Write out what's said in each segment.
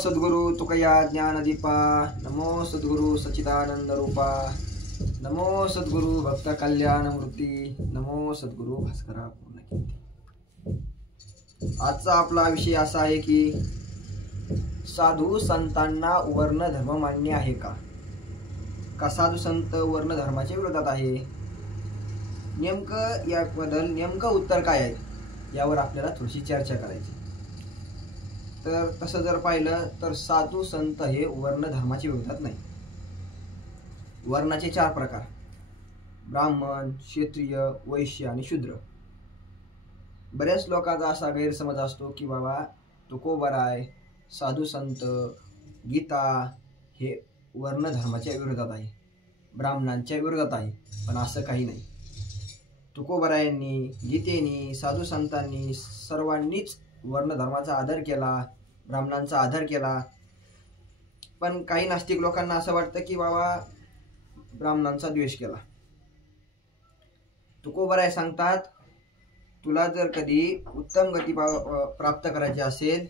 सद्गुरु तुकया ज्ञानदीपा, नमो सद्गुरु सच्चिदानंद रूपा, नमो सद्गुरु भक्त कल्याण मूर्ती, नमो सद्गुरु भास्करा पूर्णकीर्ती। आजचा आपला विषय असा आहे की साधू संतांना वर्ण धर्म मान्य आहे का? साधू संत वर्ण धर्माच्या विरोधात आहे? नेमकं याबद्दल नेमकं उत्तर काय आहे यावर आपल्याला थोडीशी चर्चा करायची। तर तसं जर पाहिलं तर साधू संत हे वर्ण धर्माच्या विरोधात नाही। वर्णाचे 4 प्रकार: ब्राह्मण, क्षत्रिय, वैश्य आणि शूद्र। बऱ्याच लोकांचा असा गैरसमज असतो की बाबा तुकोबराय, साधू संत, गीता हे वर्ण धर्माच्या विरोधात आहे, ब्राह्मणांच्या विरोधात आहे। पण असं काही नाही। तुकोबरायांनी, गीतेनी, साधू संतांनी सर्वांनीच वर्ण धर्माचा आदर केला, ब्राह्मणांचा आदर केला। पण काही नास्तिक लोकांना असं वाटतं की बाबा ब्राह्मणांचा द्वेष केला। तुकोबराय सांगतात, तुला जर कधी उत्तम गती प्राप्त करायची असेल,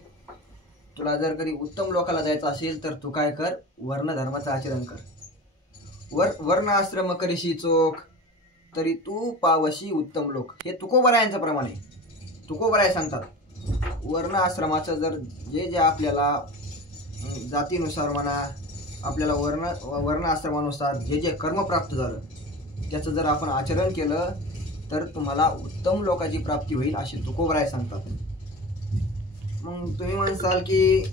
तुला जर कधी उत्तम लोकाला जायचं असेल तर तू काय कर, वर्ण धर्माचं आचरण कर। वर्ण आश्रम करीशी चोख तरी तू पावशी उत्तम लोक, हे तुकोबरायांचं प्रमाण आहे। तुकोबराय सांगतात वर्ण आश्रमाचं जर जे आपल्याला जातीनुसार म्हणा, आपल्याला वर्ण आश्रमानुसार जे कर्म प्राप्त झालं त्याचं जर आपण आचरण केलं तर तुम्हाला उत्तम लोकांची प्राप्ती होईल असे तुकोबराय सांगतात। मग तुम्ही म्हणसाल की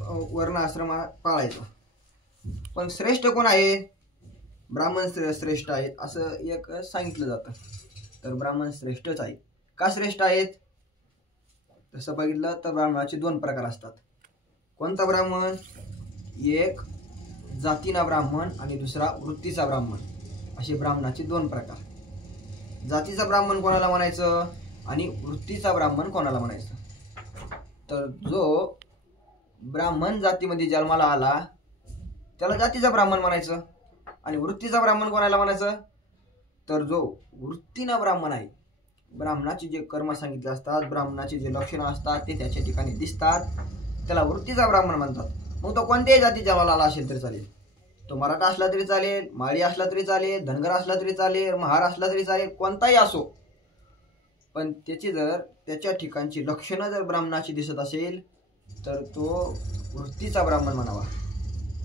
वर्ण आश्रम पाळायचं, पण श्रेष्ठ कोण आहे? ब्राह्मण श्रेष्ठ आहेत असं एक सांगितलं जातं। तर ब्राह्मण श्रेष्ठच आहेत। का श्रेष्ठ आहेत? तसं बघितलं तर ब्राह्मणाचे 2 प्रकार असतात। कोणता ब्राह्मण? एक जातीना ब्राह्मण आणि दुसरा वृत्तीचा ब्राह्मण, असे ब्राह्मणाचे 2 प्रकार। जातीचा ब्राह्मण कोणाला म्हणायचं आणि वृत्तीचा ब्राह्मण कोणाला म्हणायचं? तर जो ब्राह्मण जातीमध्ये जन्माला आला त्याला जातीचा ब्राह्मण म्हणायचं, आणि वृत्तीचा ब्राह्मण कोणाला म्हणायचं? तर जो वृत्तीना ब्राह्मण आहे, ब्राह्मणाचे जे कर्म सांगितले असतात, ब्राह्मणाचे जे लक्षणं असतात ते त्याच्या ठिकाणी दिसतात, त्याला वृत्तीचा ब्राह्मण म्हणतात। मग तो कोणत्याही जाती जन्माला आला असेल तरी चालेल, तो मराठा असला तरी चालेल, माळी असला तरी चालेल, धनगर असला तरी चालेल, महार असला तरी चालेल, कोणताही असो, पण त्याची जर त्याच्या ठिकाणची लक्षणं जर ब्राह्मणाची दिसत असेल तर तो वृत्तीचा ब्राह्मण म्हणावा।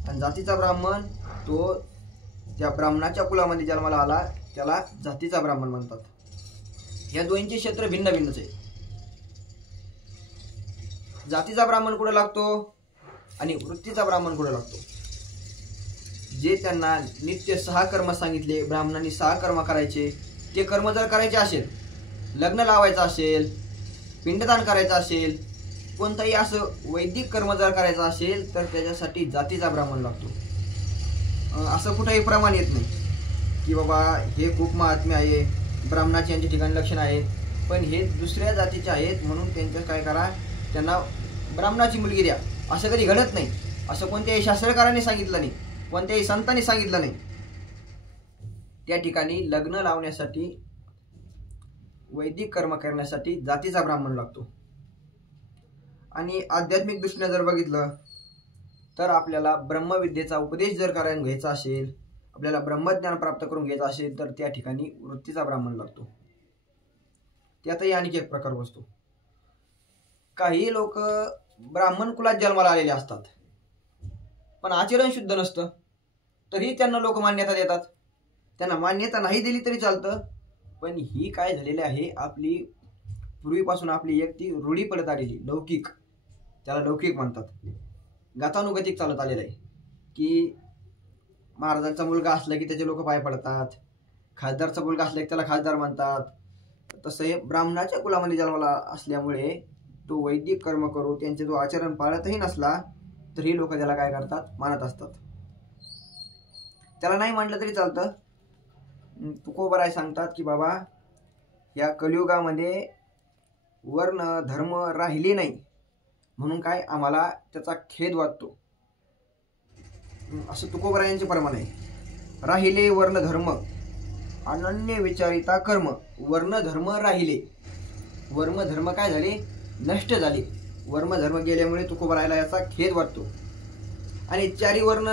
आणि जातीचा ब्राह्मण तो त्या ब्राह्मणाच्या कुलामध्ये जन्माला आला त्याला जातीचा ब्राह्मण म्हणतात। या दोन्हीचे क्षेत्र भिन्न भिन्नच आहे। जातीचा ब्राह्मण कुठे लागतो आणि वृत्तीचा ब्राह्मण कुठे लागतो? जे त्यांना नित्य 6 कर्म सांगितले, ब्राह्मणांनी 6 कर्म करायचे, ते कर्म जर करायचे असेल, लग्न लावायचं असेल, पिंडदान करायचं असेल, कोणताही असं वैदिक कर्म जर करायचं असेल तर त्याच्यासाठी जातीचा ब्राह्मण लागतो। असं कुठेही प्रमाण येत नाही की बाबा हे खूप महात्म्य आहे, ब्राह्मणाचे यांच्या ठिकाणी लक्षण आहेत, पण हे दुसऱ्या जातीचे आहेत म्हणून त्यांचं काय करा, त्यांना ब्राह्मणाची मुलगी द्या, असं कधी घडत नाही। असं कोणत्याही शास्त्रकारांनी सांगितलं नाही, कोणत्याही संतांनी सांगितलं नाही। त्या ठिकाणी लग्न लावण्यासाठी, वैदिक कर्म करण्यासाठी जातीचा ब्राह्मण लागतो। आणि आध्यात्मिक दृष्टीने जर बघितलं तर आपल्याला ब्रह्मविद्येचा उपदेश जर घ्यायचा असेल, आपल्याला ब्रह्मज्ञान प्राप्त करून घ्यायचं असेल तर त्या ठिकाणी वृत्तीचा ब्राह्मण लागतो। त्यातही आणखी एक प्रकार बसतो। काही लोक ब्राह्मण कुलात जन्माला आलेले असतात पण आचरण शुद्ध नसतं, तरी त्यांना लोक मान्यता देतात। त्यांना मान्यता नाही दिली तरी चालतं, पण ही काय झालेली आहे, आपली पूर्वीपासून आपली एक ती रूढी पडत आलेली लौकिक, त्याला लौकिक म्हणतात, गतानुगतिक चालत आलेलं आहे की महाराजांचा मुलगा असला की त्याचे लोक पाय पडतात, खासदारचा मुलगा असला की त्याला खासदार म्हणतात। तसं हे ब्राह्मणाच्या कुलामध्ये जन्माला असल्यामुळे तो वैदिक कर्म करू, त्यांचे जो आचरण पाळतही नसला तरी लोक त्याला काय करतात, मानत असतात। त्याला नाही मानलं तरी चालतं। तुकोबराय सांगतात की बाबा या कलियुगामध्ये वर्ण धर्म राहिले नाही म्हणून काय आम्हाला त्याचा खेद वाटतो, असं तुकोबरायांचे प्रमाण आहे। राहिले वर्ण धर्म अनन्य विचारिता कर्म, वर्ण धर्म राहिले, वर्ण धर्म काय झाले, नष्ट झाले। वर्णधर्म गेल्यामुळे तुकोबारायला याचा खेद वाटतो. आणि चारी वर्ण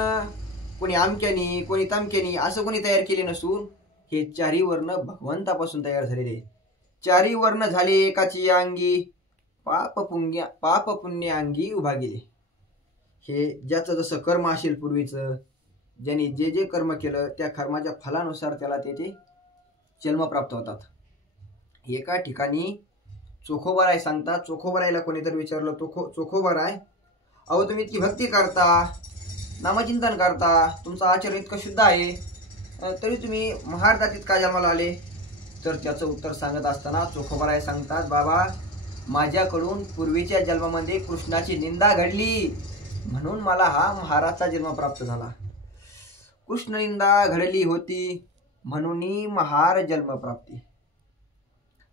कोणी आमक्यानी कोणी तामक्यानी असं कोणी तयार केले नसून हे चारी वर्ण भगवंतापासून तयार झालेले. चारी वर्ण झाले एकाची अंगी, पाप पुण्य अंगी उभा गेले. हे ज्याचं जसं कर्म असेल पूर्वीचं, ज्यांनी जे जे कर्म केलं त्या कर्माच्या फलानुसार त्याला ते जन्म प्राप्त होतात. एका ठिकाणी चोखोबाराय सांगतात. चोखोबारायला कोणीतरी विचारलं, चोखोबाराय, अहो तुम्ही इतकी भक्ती करता, नामचिंतन करता, तुमचं आचरण इतकं शुद्ध आहे, तरी तुम्ही महार जातीत का जन्माला आले? तर त्याचं उत्तर सांगत असताना चोखोबाराय सांगतात, बाबा माझ्याकडून पूर्वीच्या जन्मामध्ये कृष्णाची निंदा घडली म्हणून मला हा महाराचा जन्म प्राप्त झाला. कृष्ण निंदा घडली होती म्हणून महार जन्म प्राप्ती.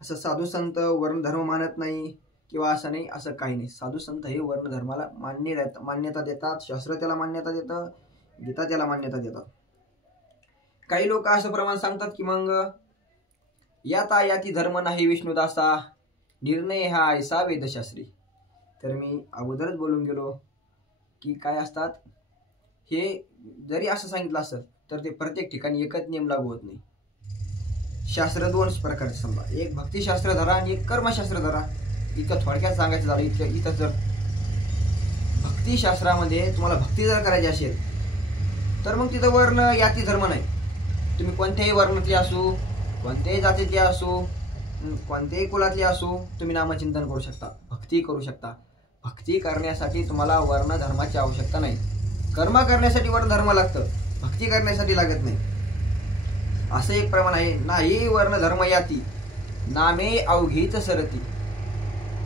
असं साधू संत वर्णधर्म मानत नाही किंवा असं नाही, असं काही नाही. साधू संत हे वर्णधर्माला मान्यता देतात. शास्त्र त्याला मान्यता देतं, गीता त्याला मान्यता देतात. काही लोक असं प्रमाण सांगतात की मग याता याती धर्म नाही विष्णुदासा, निर्णय हा ऐसा वेदशास्त्री. तर मी अगोदरच बोलून गेलो की काय असतात हे, जरी असं सांगितलं असतं तर ते प्रत्येक ठिकाणी एकच नियम लागू होत नाही. शास्त्र दोन प्रकारचे समजा, एक भक्तिशास्त्र धरा आणि एक कर्मशास्त्र धरा. इतकं थोडक्यात सांगायचं झालं, इथं जर भक्तिशास्त्रामध्ये तुम्हाला भक्ती जर करायची असेल तर मग तिथं वर्ण याती धर्म नाही. तुम्ही कोणत्याही वर्णातले असू, कोणत्याही जातीतले असू, कोणत्याही कुलातले असू, तुम्ही नामचिंतन करू शकता, भक्ती करू शकता. भक्ती करण्यासाठी तुम्हाला वर्ण धर्माची आवश्यकता नाही. कर्म करण्यासाठी वर्ण धर्म लागतं, भक्ती करण्यासाठी लागत नाही. असं एक प्रमाण आहे. नाही वर्ण धर्म याती, नामे अवघीच सरती.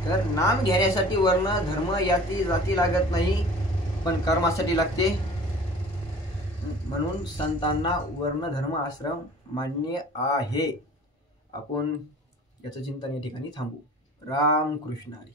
तर नाम घेण्यासाठी वर्ण धर्म याती जाती लागत नाही, पण कर्मासाठी लागते. म्हणून संतांना वर्ण धर्म आश्रम मान्य आहे. आपण याचं चिंतन या ठिकाणी थांबू. राम कृष्ण हरी.